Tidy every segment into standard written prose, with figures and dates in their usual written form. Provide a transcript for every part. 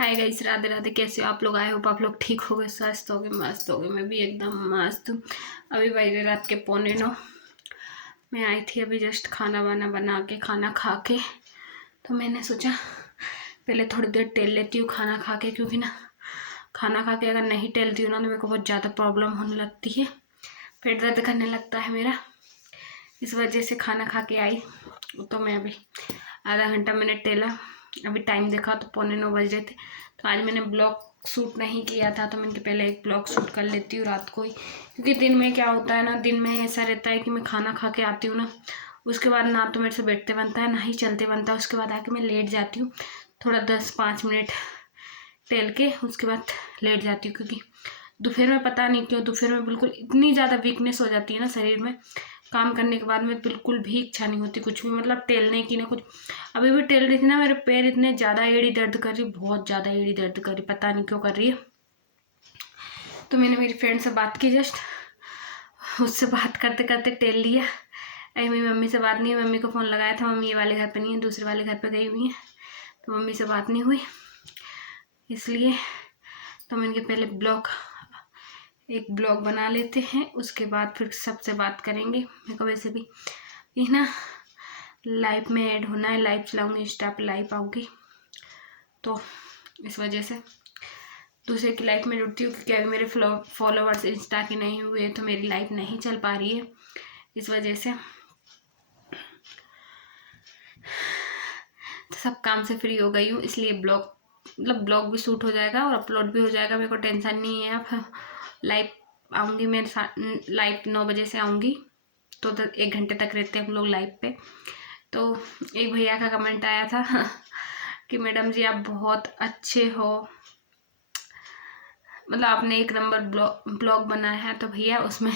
Hi guys, Radhe Radhe. कैसे हो आप लोग? आए हो आप लोग ठीक हो गए, स्वस्थ हो गए, मस्त हो गए। मैं भी एकदम मस्त हूँ। अभी बजे रात के 8:45। मैं आई थी अभी जस्ट खाना वाना बना के, खाना खा के। तो मैंने सोचा पहले थोड़ी देर टहल लेती हूँ खाना खा के, क्योंकि ना खाना खा के अगर नहीं टहलती हूँ ना तो मेरे को बहुत ज़्यादा प्रॉब्लम होने लगती है, पेट दर्द करने लगता है मेरा। इस वजह से खाना खा के आई तो मैं अभी आधा घंटा मैंने टहला। अभी टाइम देखा तो 8:45 बज रहे थे। तो आज मैंने ब्लॉग शूट नहीं किया था, तो मैंने पहले एक ब्लॉग शूट कर लेती हूँ रात को ही, क्योंकि दिन में क्या होता है ना, दिन में ऐसा रहता है कि मैं खाना खा के आती हूँ ना, उसके बाद ना तो मेरे से बैठते बनता है ना ही चलते बनता है। उसके बाद आके मैं लेट जाती हूँ, थोड़ा 10-5 मिनट टहल के उसके बाद लेट जाती हूँ। क्योंकि दोपहर में पता नहीं क्यों, दोपहर में बिल्कुल इतनी ज़्यादा वीकनेस हो जाती है ना शरीर में, काम करने के बाद में बिल्कुल भी इच्छा नहीं होती कुछ भी, मतलब टहलने की ना कुछ। अभी भी टहल रही थी ना, मेरे पैर इतने ज़्यादा एड़ी दर्द कर रही, बहुत ज़्यादा एड़ी दर्द कर रही, पता नहीं क्यों कर रही है। तो मैंने मेरी फ्रेंड से बात की जस्ट, उससे बात करते करते टहल लिया। अभी मेरी मम्मी से बात नहीं हुई, मम्मी को फ़ोन लगाया था, मम्मी ये वाले घर पे नहीं है, दूसरे वाले घर पे गई हुई है, तो मम्मी से बात नहीं हुई इसलिए। तो मैंने पहले एक ब्लॉग बना लेते हैं, उसके बाद फिर सबसे बात करेंगे। मेरे को वैसे भी ये ना लाइव में ऐड होना है, लाइव चलाऊंगी, इंस्टा पे लाइव आऊँगी, तो इस वजह से दूसरे की लाइफ में जुड़ती हूँ। क्योंकि अभी मेरे फॉलोवर्स इंस्टा के नहीं हुए तो मेरी लाइफ नहीं चल पा रही है, इस वजह से। तो सब काम से फ्री हो गई हूँ, इसलिए ब्लॉग भी शूट हो जाएगा और अपलोड भी हो जाएगा, मेरे को टेंशन नहीं है। अब लाइव आऊँगी मैं, लाइव 9 बजे से आऊँगी, तो 1 घंटे तक रहते हैं हम लोग लाइव पे। तो एक भैया का कमेंट आया था कि मैडम जी आप बहुत अच्छे हो, मतलब आपने 1 नंबर ब्लॉग बनाया है। तो भैया उसमें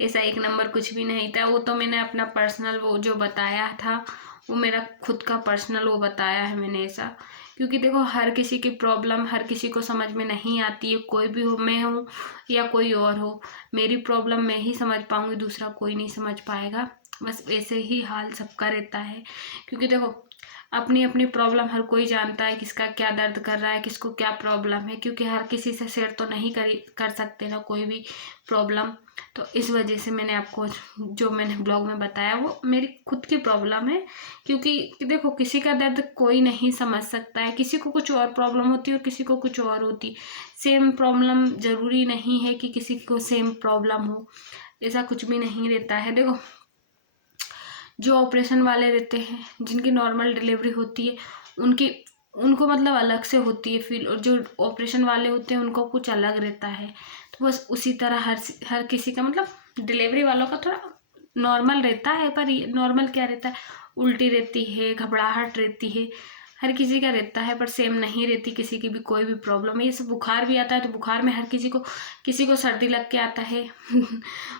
ऐसा 1 नंबर कुछ भी नहीं था, वो तो मैंने अपना पर्सनल वो जो बताया था, वो मेरा खुद का पर्सनल वो बताया है मैंने ऐसा। क्योंकि देखो हर किसी की प्रॉब्लम हर किसी को समझ में नहीं आती है, कोई भी हो, मैं हूँ या कोई और हो, मेरी प्रॉब्लम मैं ही समझ पाऊँगी, दूसरा कोई नहीं समझ पाएगा। बस ऐसे ही हाल सबका रहता है। क्योंकि देखो अपनी अपनी प्रॉब्लम हर कोई जानता है, किसका क्या दर्द कर रहा है, किसको क्या प्रॉब्लम है, क्योंकि हर किसी से शेयर तो नहीं कर सकते ना कोई भी प्रॉब्लम। तो इस वजह से मैंने आपको जो मैंने ब्लॉग में बताया वो मेरी खुद की प्रॉब्लम है। क्योंकि देखो किसी का दर्द कोई नहीं समझ सकता है, किसी को कुछ और प्रॉब्लम होती है और किसी को कुछ और होती। सेम प्रॉब्लम ज़रूरी नहीं है कि किसी को सेम प्रॉब्लम हो, ऐसा कुछ भी नहीं रहता है। देखो जो ऑपरेशन वाले रहते हैं, जिनकी नॉर्मल डिलीवरी होती है, उनको मतलब अलग से होती है फील, और जो ऑपरेशन वाले होते हैं उनको कुछ अलग रहता है। तो बस उसी तरह हर किसी का मतलब डिलीवरी वालों का थोड़ा नॉर्मल रहता है, पर नॉर्मल क्या रहता है, उल्टी रहती है, घबराहट रहती है, हर किसी का रहता है, पर सेम नहीं रहती किसी की भी कोई भी प्रॉब्लम है। ये सब बुखार भी आता है तो बुखार में हर किसी को सर्दी लग के आता है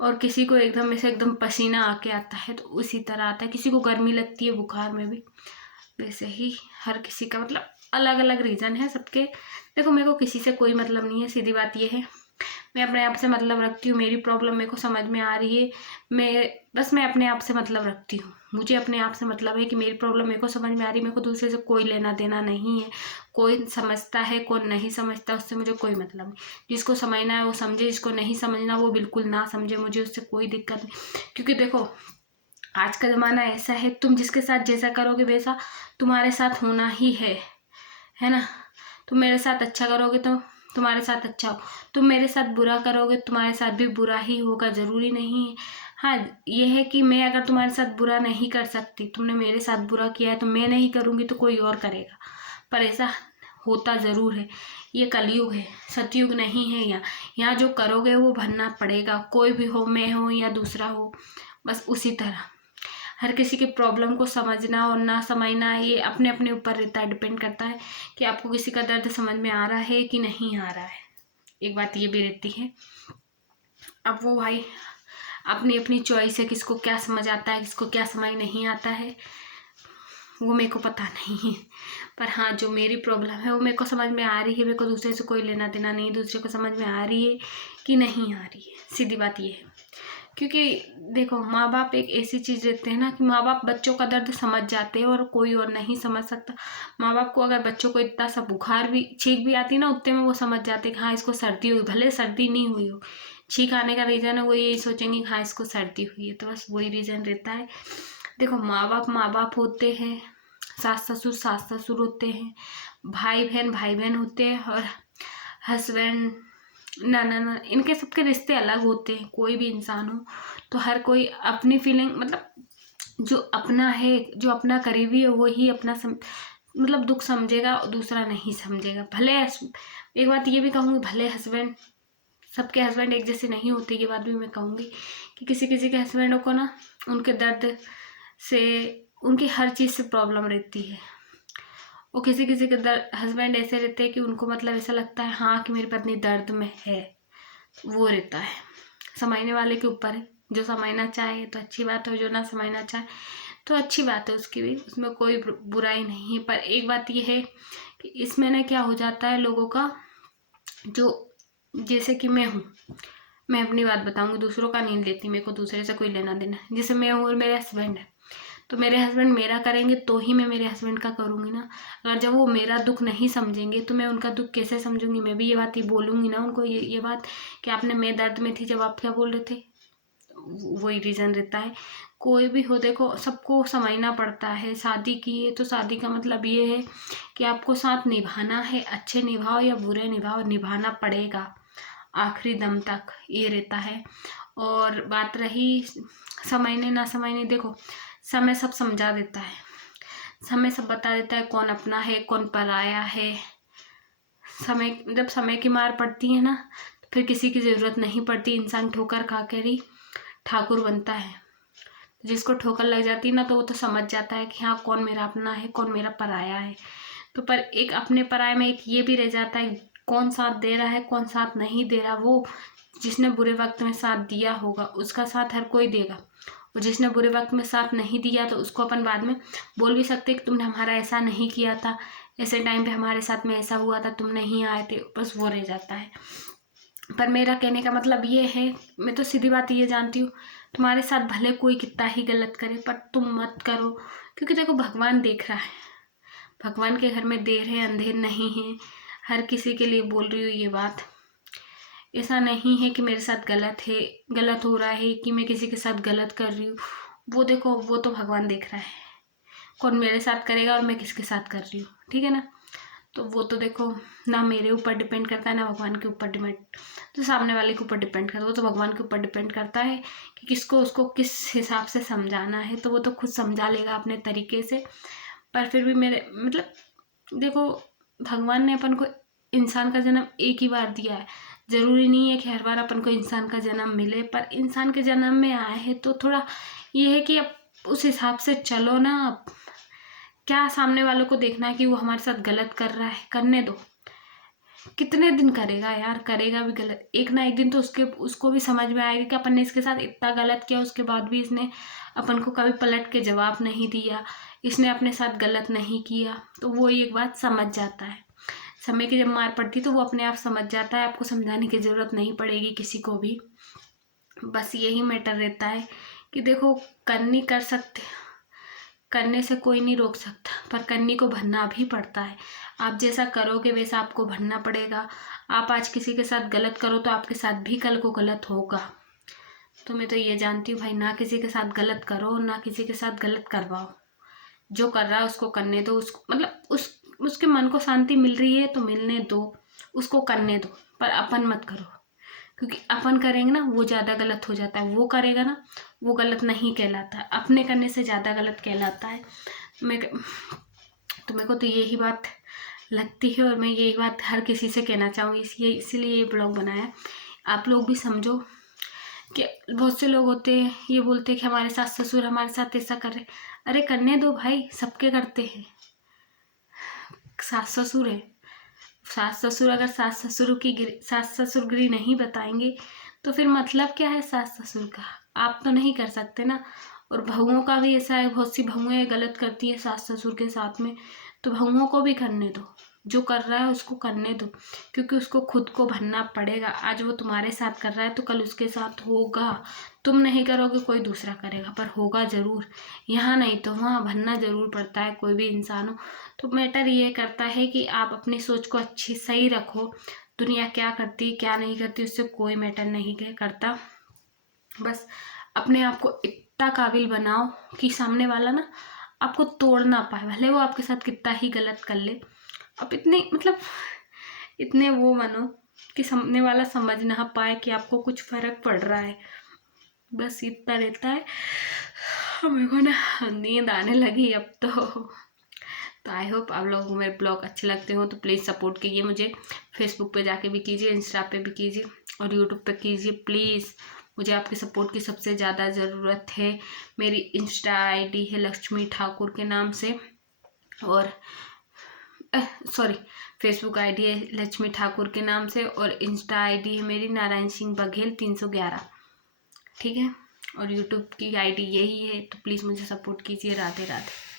और किसी को एकदम ऐसे एकदम पसीना आके आता है, तो उसी तरह आता है। किसी को गर्मी लगती है बुखार में भी, वैसे ही हर किसी का मतलब अलग अलग रीज़न है सबके। देखो मेरे को किसी से कोई मतलब नहीं है, सीधी बात ये है। मैं अपने आप से मतलब रखती हूँ, मेरी प्रॉब्लम मेरे को समझ में आ रही है, मैं अपने आप से मतलब रखती हूँ। मुझे अपने आप से मतलब है कि मेरी प्रॉब्लम मेरे को समझ में आ रही है, मेरे को दूसरे से कोई लेना देना नहीं है। कोई समझता है कौन नहीं समझता, उससे मुझे कोई मतलब नहीं। जिसको समझना है वो समझे, जिसको नहीं समझना वो बिल्कुल ना समझे, मुझे उससे कोई दिक्कत नहीं। क्योंकि देखो आज का ज़माना ऐसा है, तुम जिसके साथ जैसा करोगे वैसा तुम्हारे साथ होना ही है ना। तुम मेरे साथ अच्छा करोगे तो तुम्हारे साथ अच्छा हो, तुम मेरे साथ बुरा करोगे तुम्हारे साथ भी बुरा ही होगा, ज़रूरी नहीं है। हाँ ये है कि मैं अगर तुम्हारे साथ बुरा नहीं कर सकती, तुमने मेरे साथ बुरा किया है तो मैं नहीं करूँगी तो कोई और करेगा, पर ऐसा होता ज़रूर है। ये कलयुग है, सतयुग नहीं है। यहाँ जो करोगे वो भरना पड़ेगा, कोई भी हो, मैं हो या दूसरा हो। बस उसी तरह हर किसी की प्रॉब्लम को समझना और ना समझना ये अपने अपने ऊपर रहता है, डिपेंड करता है कि आपको किसी का दर्द समझ में आ रहा है कि नहीं आ रहा है। एक बात ये भी रहती है। अब वो भाई अपनी अपनी चॉइस है, किसको क्या समझ आता है, किसको क्या समझ नहीं आता है, वो मेरे को पता नहीं है। पर हाँ जो मेरी प्रॉब्लम है वो मेरे को समझ में आ रही है, मेरे को दूसरे से कोई लेना देना नहीं, दूसरे को समझ में आ रही है कि नहीं आ रही है, सीधी बात ये है। क्योंकि देखो माँ बाप एक ऐसी चीज़ देते हैं ना कि माँ बाप बच्चों का दर्द समझ जाते हैं और कोई और नहीं समझ सकता। माँ बाप को अगर बच्चों को इतना सा बुखार भी छींक भी आती है ना, उतने में वो समझ जाते हैं कि हाँ इसको सर्दी हुई, भले सर्दी नहीं हुई हो, छींक आने का रीज़न है वो यही सोचेंगे हाँ इसको सर्दी हुई है, तो बस वही रीज़न रहता है। देखो माँ बाप होते हैं, सास ससुर होते हैं, भाई बहन होते हैं, और हस्बैंड ना इनके सबके रिश्ते अलग होते हैं। कोई भी इंसान हो तो हर कोई अपनी फीलिंग, मतलब जो अपना है, जो अपना करीबी है वो ही अपना मतलब दुख समझेगा, दूसरा नहीं समझेगा। भले एक बात ये भी कहूँगी, भले हस्बैंड, सबके हस्बैंड एक जैसे नहीं होते, ये बात भी मैं कहूँगी कि किसी किसी के हस्बैंडों को ना उनके दर्द से, उनकी हर चीज़ से प्रॉब्लम रहती है। वो किसी किसी के हस्बैंड ऐसे रहते हैं कि उनको मतलब ऐसा लगता है हाँ कि मेरी पत्नी दर्द में है, वो रहता है। समझने वाले के ऊपर है, जो समझना चाहे तो अच्छी बात है, जो ना समझना चाहे तो अच्छी बात है उसकी भी, उसमें कोई बुराई नहीं है। पर एक बात ये है कि इसमें ना क्या हो जाता है लोगों का, जो जैसे कि मैं हूँ, मैं अपनी बात बताऊंगी, दूसरों का नहीं लेती, मेरे को दूसरे से कोई लेना देना। जैसे मैं हूँ और मेरे हस्बैंड है, तो मेरे हस्बैंड मेरा करेंगे तो ही मैं मेरे हस्बैंड का करूँगी ना। अगर जब वो मेरा दुख नहीं समझेंगे तो मैं उनका दुख कैसे समझूंगी। मैं भी ये बात ही बोलूँगी ना उनको, ये बात कि आपने, मैं दर्द में थी जब आप क्या बोल रहे थे। वही रीज़न रहता है। कोई भी हो, देखो सबको समझना पड़ता है। शादी की है तो शादी का मतलब ये है कि आपको साथ निभाना है, अच्छे निभाओ या बुरे निभाओ, निभाना पड़ेगा आखिरी दम तक, ये रहता है। और बात रही समझने ना समझने, देखो समय सब समझा देता है, समय सब बता देता है कौन अपना है कौन पराया है। समय, जब समय की मार पड़ती है ना, तो फिर किसी की ज़रूरत नहीं पड़ती, इंसान ठोकर खा कर ही ठाकुर बनता है। जिसको ठोकर लग जाती है ना, तो वो तो समझ जाता है कि हाँ कौन मेरा अपना है कौन मेरा पराया है। तो पर एक अपने पराये में एक ये भी रह जाता है, कौन साथ दे रहा है कौन साथ नहीं दे रहा। वो जिसने बुरे वक्त में साथ दिया होगा उसका साथ हर कोई देगा, और जिसने बुरे वक्त में साथ नहीं दिया तो उसको अपन बाद में बोल भी सकते कि तुमने हमारा ऐसा नहीं किया था, ऐसे टाइम पे हमारे साथ में ऐसा हुआ था, तुम नहीं आए थे, बस वो रह जाता है। पर मेरा कहने का मतलब ये है, मैं तो सीधी बात ये जानती हूँ, तुम्हारे साथ भले कोई कितना ही गलत करे पर तुम मत करो, क्योंकि देखो भगवान देख रहा है। भगवान के घर में देर है अंधेर नहीं है। हर किसी के लिए बोल रही हूँ ये बात। ऐसा नहीं है कि मेरे साथ गलत है, गलत हो रहा है, कि मैं किसी के साथ गलत कर रही हूँ। वो देखो, वो तो भगवान देख रहा है कौन मेरे साथ करेगा और मैं किसके साथ कर रही हूँ, ठीक है ना। तो वो तो देखो ना मेरे ऊपर डिपेंड करता है ना भगवान के ऊपर डिपेंड, तो सामने वाले के ऊपर डिपेंड करता है। वो तो भगवान के ऊपर डिपेंड करता है कि किसको उसको किस हिसाब से समझाना है, तो वो तो खुद समझा लेगा अपने तरीके से। पर फिर भी मेरे मतलब देखो, भगवान ने अपन को इंसान का जन्म एक ही बार दिया है। ज़रूरी नहीं है कि हर बार अपन को इंसान का जन्म मिले, पर इंसान के जन्म में आए हैं तो थोड़ा ये है कि अब उस हिसाब से चलो ना। अब क्या सामने वालों को देखना है कि वो हमारे साथ गलत कर रहा है, करने दो। कितने दिन करेगा यार, करेगा भी गलत, एक ना एक दिन तो उसको भी समझ में आएगा कि अपन ने इसके साथ इतना गलत किया, उसके बाद भी इसने अपन को कभी पलट के जवाब नहीं दिया, इसने अपने साथ गलत नहीं किया, तो वो एक बात समझ जाता है। समय की जब मार पड़ती तो वो अपने आप समझ जाता है, आपको समझाने की ज़रूरत नहीं पड़ेगी किसी को भी। बस यही मैटर रहता है कि देखो, करनी कर सकते, करने से कोई नहीं रोक सकता, पर करनी को भरना भी पड़ता है। आप जैसा करोगे वैसा आपको भरना पड़ेगा। आप आज किसी के साथ गलत करो तो आपके साथ भी कल को गलत होगा। तो मैं तो ये जानती हूँ भाई, ना किसी के साथ गलत करो ना किसी के साथ गलत करवाओ। जो कर रहा है उसको करने दो, उसको मतलब उसके मन को शांति मिल रही है तो मिलने दो, उसको करने दो, पर अपन मत करो। क्योंकि अपन करेंगे ना वो ज़्यादा गलत हो जाता है, वो करेगा ना वो गलत नहीं कहलाता, अपने करने से ज़्यादा गलत कहलाता है। तो मेरे को तो यही बात लगती है, और मैं यही बात हर किसी से कहना चाहूँगी, इसीलिए ये ब्लॉग बनाया। आप लोग भी समझो कि बहुत से लोग होते हैं ये बोलते हैं कि हमारे सास ससुर हमारे साथ ऐसा कर रहे। अरे करने दो भाई, सबके करते हैं। सास ससुर है, सास ससुर अगर सास ससुरगिरी नहीं बताएंगे तो फिर मतलब क्या है सास ससुर का, आप तो नहीं कर सकते ना। और बहुओं का भी ऐसा है, बहुत सी बहुएं गलत करती है सास ससुर के साथ में, तो बहुओं को भी करने दो। जो कर रहा है उसको करने दो, क्योंकि उसको खुद को भरना पड़ेगा। आज वो तुम्हारे साथ कर रहा है तो कल उसके साथ होगा। तुम नहीं करोगे, कोई दूसरा करेगा, पर होगा ज़रूर। यहाँ नहीं तो वहाँ भरना ज़रूर पड़ता है, कोई भी इंसान हो। तो मैटर ये करता है कि आप अपनी सोच को अच्छी सही रखो। दुनिया क्या करती क्या नहीं करती उससे कोई मैटर नहीं करता। बस अपने आप को इतना काबिल बनाओ कि सामने वाला ना आपको तोड़ ना पाए, भले वो आपके साथ कितना ही गलत कर ले। आप इतने मतलब इतने वो बनो कि सामने वाला समझ ना पाए कि आपको कुछ फर्क पड़ रहा है। बस इतना रहता है। मेरे को ना नींद आने लगी अब तो आई होप आप लोगों को मेरे ब्लॉग अच्छे लगते हो, तो प्लीज़ सपोर्ट कीजिए मुझे। फेसबुक पे जाके भी कीजिए, इंस्टा पे भी कीजिए और यूट्यूब पे कीजिए प्लीज़। मुझे आपके सपोर्ट की सबसे ज़्यादा ज़रूरत है। मेरी इंस्टा आईडी है लक्ष्मी ठाकुर के नाम से, और सॉरी फेसबुक आईडी है लक्ष्मी ठाकुर के नाम से, और इंस्टा आईडी है मेरी नारायण सिंह बघेल 311, ठीक है। और यूट्यूब की आईडी यही है, तो प्लीज़ मुझे सपोर्ट कीजिए। राधे राधे।